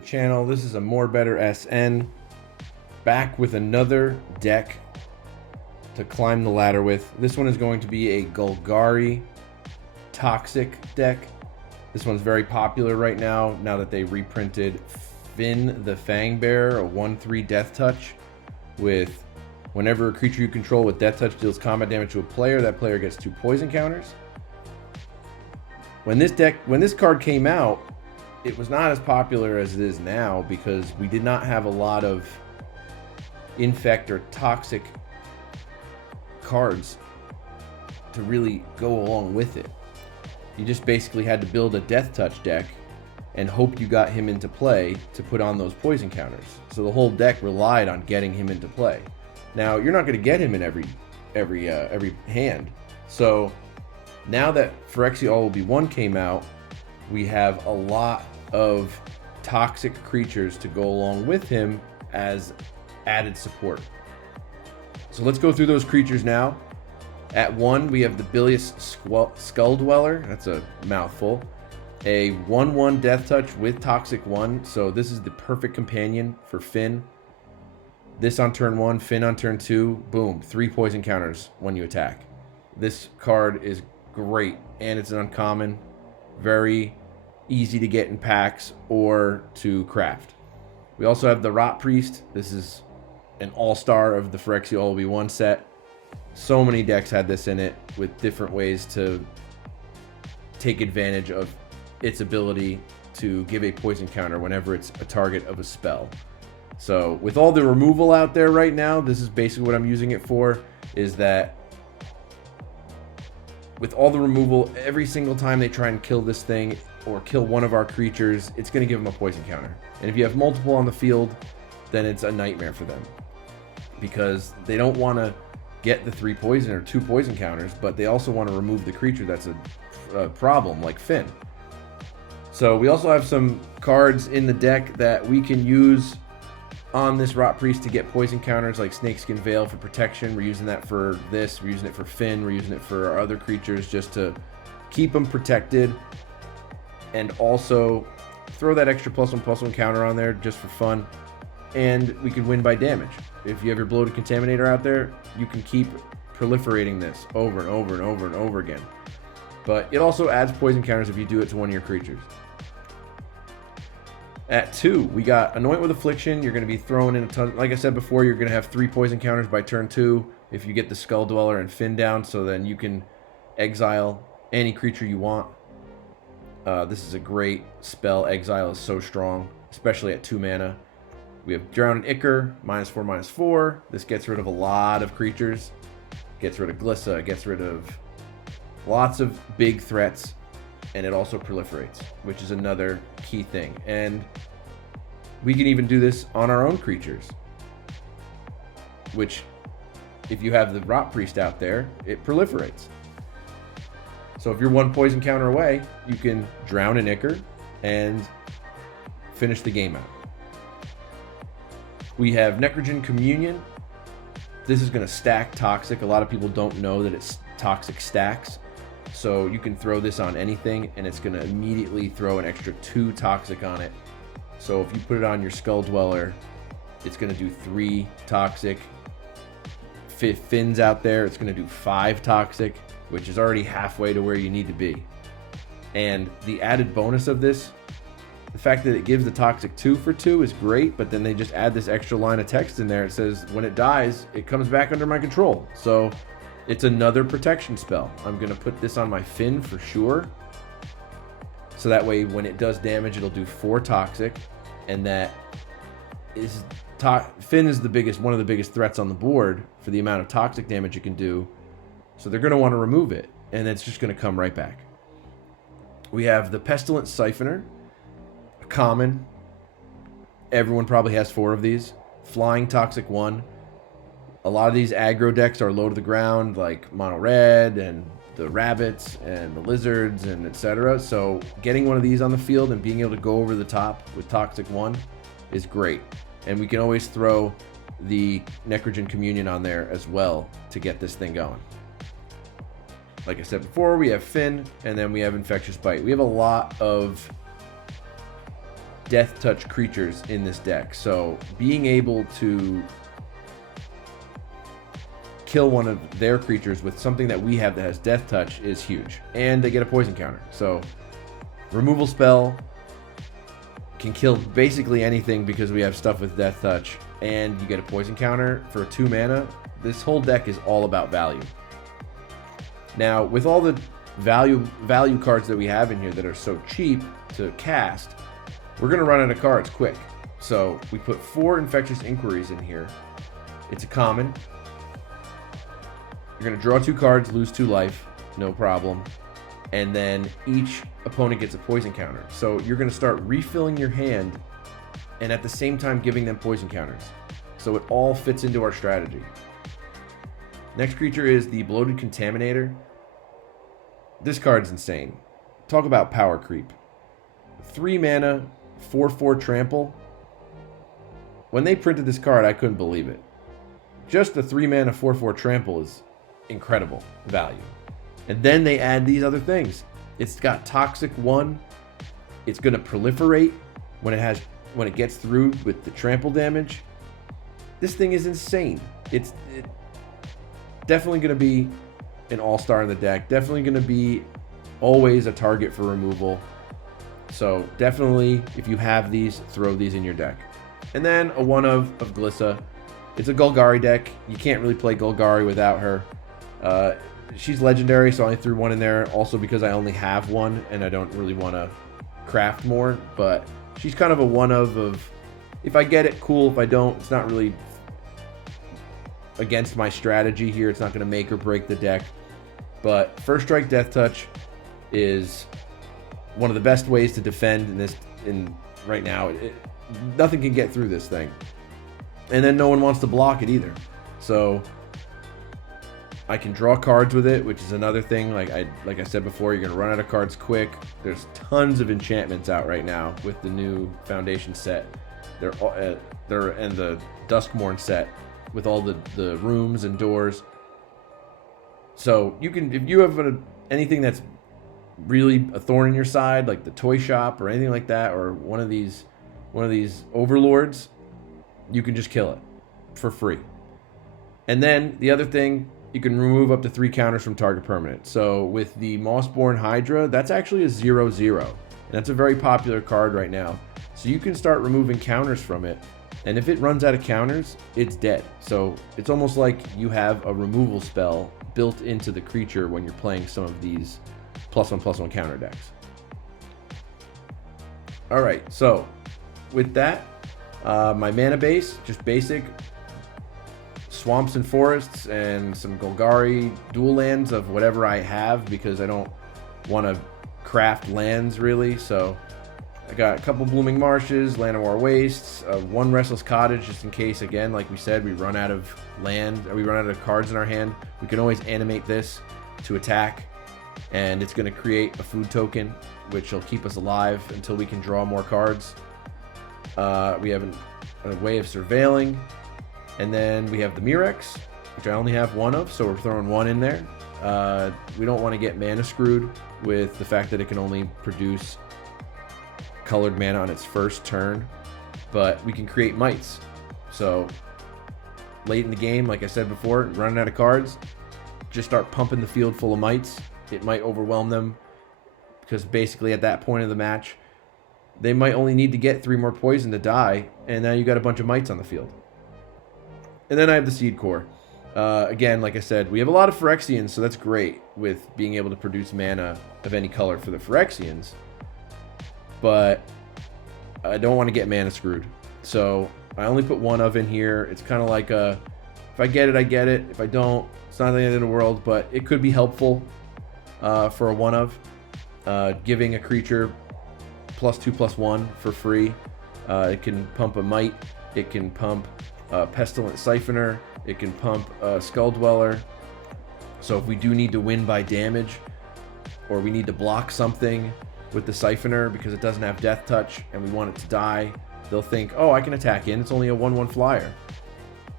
the channel. This is a More Better SN, back with another deck to climb the ladder with. This one is going to be a Golgari Toxic deck. This one's very popular right now that they reprinted Finn the Fangbearer, a 1/3 Death Touch with whenever a creature you control with Death Touch deals combat damage to a player, that player gets 2 poison counters. When this card came out, it was not as popular as it is now because we did not have a lot of infect or toxic cards to really go along with it. You just basically had to build a Death Touch deck and hope you got him into play to put on those poison counters. So the whole deck relied on getting him into play. Now you're not going to get him in every hand. So now that Phyrexia All Will Be One came out, we have a lot of toxic creatures to go along with him as added support. So let's go through those creatures now. At 1, we have the Bilious Skull Dweller. That's a mouthful. A 1/1 Death Touch with Toxic 1. So this is the perfect companion for Finn. This on turn 1, Finn on turn 2. Boom, 3 poison counters when you attack. This card is great, and it's an uncommon. Very easy to get in packs or to craft. We also have the Rot Priest. This is an all-star of the Phyrexia All Will Be One set. So many decks had this in it with different ways to take advantage of its ability to give a poison counter whenever it's a target of a spell. So with all the removal out there right now, this is basically what I'm using it for, is that with all the removal, every single time they try and kill this thing or kill one of our creatures, it's going to give them a poison counter. And if you have multiple on the field, then it's a nightmare for them because they don't want to get the 3 poison or 2 poison counters, but they also want to remove the creature that's a problem, like Finn. So we also have some cards in the deck that we can use on this Rot Priest to get poison counters, like Snakeskin Veil for protection. We're using that for this. We're using it for Finn. We're using it for our other creatures just to keep them protected, and also throw that extra +1/+1 counter on there just for fun. And we can win by damage. If you have your Bloated Contaminator out there, you can keep proliferating this over and over and over and over again. But it also adds poison counters if you do it to one of your creatures. At 2, we got Anoint with Affliction. You're going to be throwing in a ton. Like I said before, you're going to have 3 poison counters by turn 2 if you get the Skull Dweller and Finn down, so then you can exile any creature you want. This is a great spell. Exile is so strong, especially at 2 mana. We have Drowned Ichor, -4/-4. This gets rid of a lot of creatures. Gets rid of Glissa, gets rid of lots of big threats, and it also proliferates, which is another key thing. And we can even do this on our own creatures, which, if you have the Rot Priest out there, it proliferates. So if you're 1 poison counter away, you can drown an Ichor and finish the game out. We have Necrogen Communion. This is going to stack Toxic. A lot of people don't know that it's Toxic stacks. So you can throw this on anything, and it's going to immediately throw an extra 2 Toxic on it. So if you put it on your Skull Dweller, it's going to do 3 Toxic. Finn's out there, it's going to do 5 Toxic, which is already halfway to where you need to be. And the added bonus of this, the fact that it gives the Toxic 2 for 2 is great, but then they just add this extra line of text in there. It says, when it dies, it comes back under my control. So it's another protection spell. I'm going to put this on my Finn for sure. So that way, when it does damage, it'll do 4 Toxic. And that is... Finn is one of the biggest threats on the board for the amount of Toxic damage it can do. So they're going to want to remove it, and it's just going to come right back. We have the Pestilent Siphoner. Common. Everyone probably has 4 of these. Flying Toxic 1. A lot of these aggro decks are low to the ground, like Mono Red and the Rabbits and the Lizards and etc. So getting one of these on the field and being able to go over the top with Toxic 1 is great. And we can always throw the Necrogen Communion on there as well to get this thing going. Like I said before, we have Finn, and then we have Infectious Bite. We have a lot of death touch creatures in this deck. So being able to kill one of their creatures with something that we have that has death touch is huge. And they get a poison counter. So removal spell can kill basically anything because we have stuff with death touch, and you get a poison counter for 2 mana. This whole deck is all about value. Now, with all the value cards that we have in here that are so cheap to cast, we're going to run out of cards quick. So we put 4 Infectious Inquiries in here. It's a common. You're going to draw 2 cards, lose 2 life, no problem. And then each opponent gets a poison counter. So you're going to start refilling your hand and at the same time giving them poison counters. So it all fits into our strategy. Next creature is the Bloated Contaminator. This card's insane. Talk about power creep. 3 mana, 4/4 trample. When they printed this card, I couldn't believe it. Just the 3 mana, 4/4 trample is incredible value. And then they add these other things. It's got Toxic 1. It's going to proliferate when it gets through with the trample damage. This thing is insane. It's definitely going to be an all-star in the deck. Definitely going to be always a target for removal. So definitely, if you have these, throw these in your deck. And then a one of Glissa. It's a Golgari deck. You can't really play Golgari without her. She's legendary, so I only threw 1 in there. Also because I only have 1, and I don't really want to craft more. But she's kind of a one of if I get it, cool. If I don't, it's not really against my strategy here. It's not going to make or break the deck. But First Strike Death Touch is one of the best ways to defend in right now. Nothing can get through this thing. And then no one wants to block it either. So I can draw cards with it, which is another thing. Like I said before, you're going to run out of cards quick. There's tons of enchantments out right now with the new Foundation set. They're and the Duskmourn set with all the rooms and doors. So you can, if you have anything that's really a thorn in your side, like the toy shop or anything like that, or one of these overlords, you can just kill it for free. And then the other thing, you can remove up to 3 counters from target permanent. So with the Mossborn Hydra, that's actually a 0/0. And that's a very popular card right now. So you can start removing counters from it. And if it runs out of counters, it's dead. So it's almost like you have a removal spell built into the creature when you're playing some of these +1/+1 counter decks. All right, so with that, my mana base, just basic swamps and forests and some Golgari dual lands of whatever I have, because I don't want to craft lands really. So I got a couple Blooming Marshes, Llanowar Wastes, 1 Restless Cottage, just in case, again, like we said, we run out of land, or we run out of cards in our hand. We can always animate this to attack, and it's going to create a food token, which will keep us alive until we can draw more cards. We have a way of surveilling, and then we have the Mirex, which I only have 1 of, so we're throwing 1 in there. We don't want to get mana screwed with the fact that it can only produce colored mana on its first turn, but we can create mites. So late in the game, like I said before, running out of cards, just start pumping the field full of mites. It might overwhelm them, because basically at that point of the match, they might only need to get 3 more poison to die, and now you got a bunch of mites on the field. And then I have the Seed Core. Again, like I said, we have a lot of Phyrexians, so that's great with being able to produce mana of any color for the Phyrexians. But I don't want to get mana screwed. So I only put 1 of in here. It's kind of like if I get it, I get it. If I don't, it's not the end of the world, but it could be helpful for a 1 of. Giving a creature +2/+1 for free. It can pump a Mite. It can pump Pestilent Siphoner. It can pump Skull Dweller. So if we do need to win by damage, or we need to block something with the Siphoner because it doesn't have Death Touch and we want it to die, they'll think, oh, I can attack in. It's only a 1/1 flyer.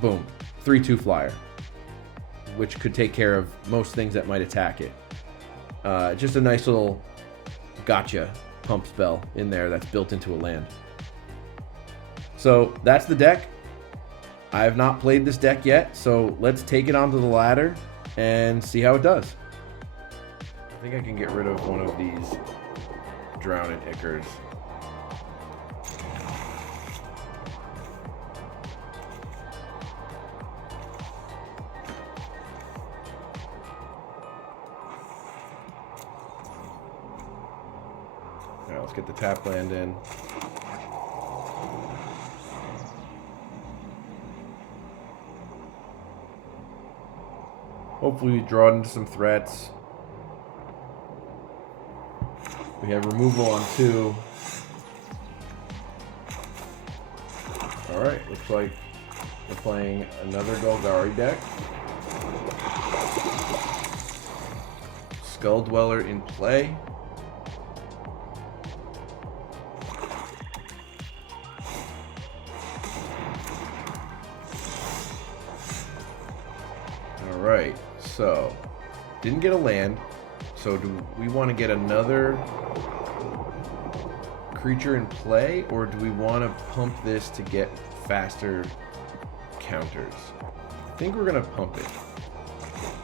Boom. 3/2 flyer, which could take care of most things that might attack it. Just a nice little gotcha pump spell in there that's built into a land. So that's the deck. I have not played this deck yet, so let's take it onto the ladder and see how it does. I think I can get rid of one of these Drowned Ichors. Alright, let's get the tap land in. Hopefully we draw into some threats. We have removal on 2. Alright, looks like we're playing another Golgari deck. Skull Dweller in play. Alright, so didn't get a land. So do we want to get another creature in play, or do we want to pump this to get faster counters? I think we're going to pump it.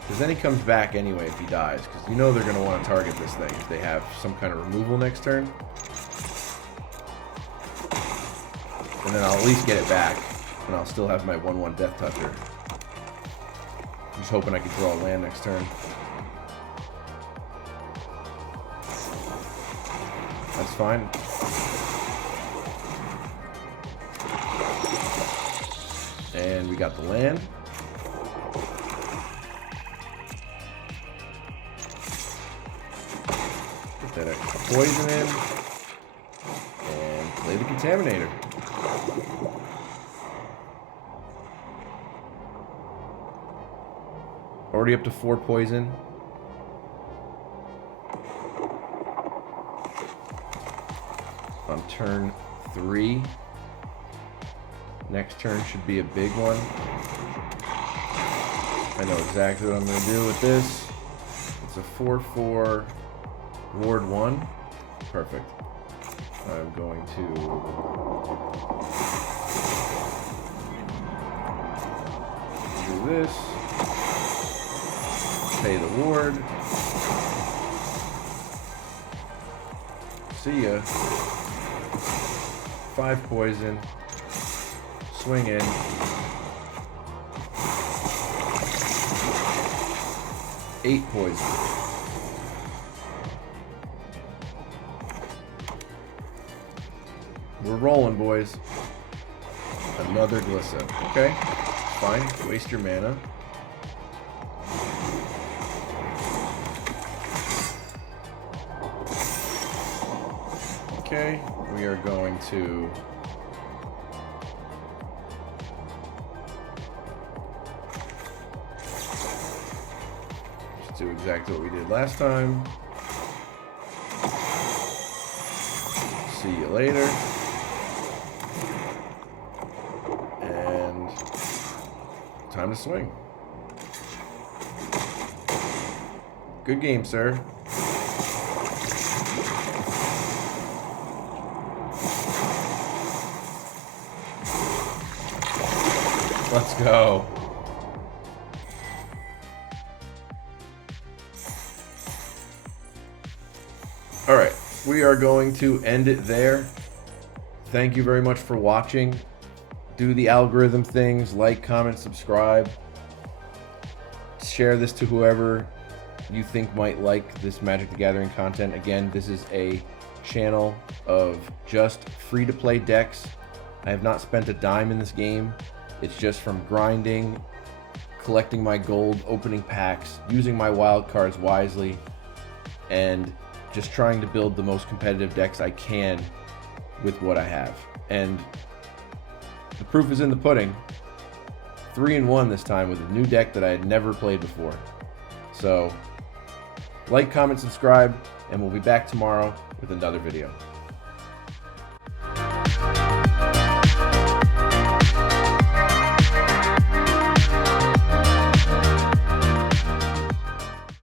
Because then he comes back anyway if he dies. Because you know they're going to want to target this thing if they have some kind of removal next turn. And then I'll at least get it back. And I'll still have my 1/1 Death Toucher. I'm just hoping I can draw a land next turn. That's fine. And we got the land. Get that extra poison in. And play the Contaminator. Already up to 4 poison. On turn 3. Next turn should be a big one. I know exactly what I'm going to do with this. It's a 4/4 ward 1. Perfect. I'm going to do this. Pay the ward. See ya. 5 poison. Swing in. Eight poison. We're rolling, boys. Another Glissa. Okay. Fine. Waste your mana. Okay. We are going to do exactly what we did last time. See you later. And time to swing. Good game, sir. Let's go. Alright, we are going to end it there. Thank you very much for watching. Do the algorithm things, like, comment, subscribe. Share this to whoever you think might like this Magic the Gathering content. Again, this is a channel of just free-to-play decks. I have not spent a dime in this game. It's just from grinding, collecting my gold, opening packs, using my wild cards wisely, and just trying to build the most competitive decks I can with what I have. And the proof is in the pudding. 3-1 this time with a new deck that I had never played before. So, like, comment, subscribe, and we'll be back tomorrow with another video.